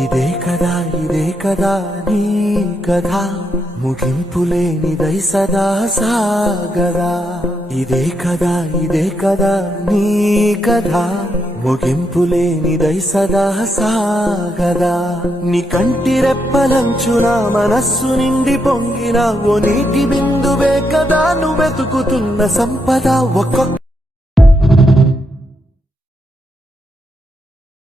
ఇదే కదా నీ కథ ముగింపులేనిదై సదా సాగదా. ఇదే కదా నీ కథ ముగింపులేనిదై సదా సాగదా. నీ కంటి రెప్పలంచున మనస్సు నిండి పొంగిన ఓ నీటి బిందువే కదా నువ్వెతుకుతున్న సంపద. ఒక్కొక్క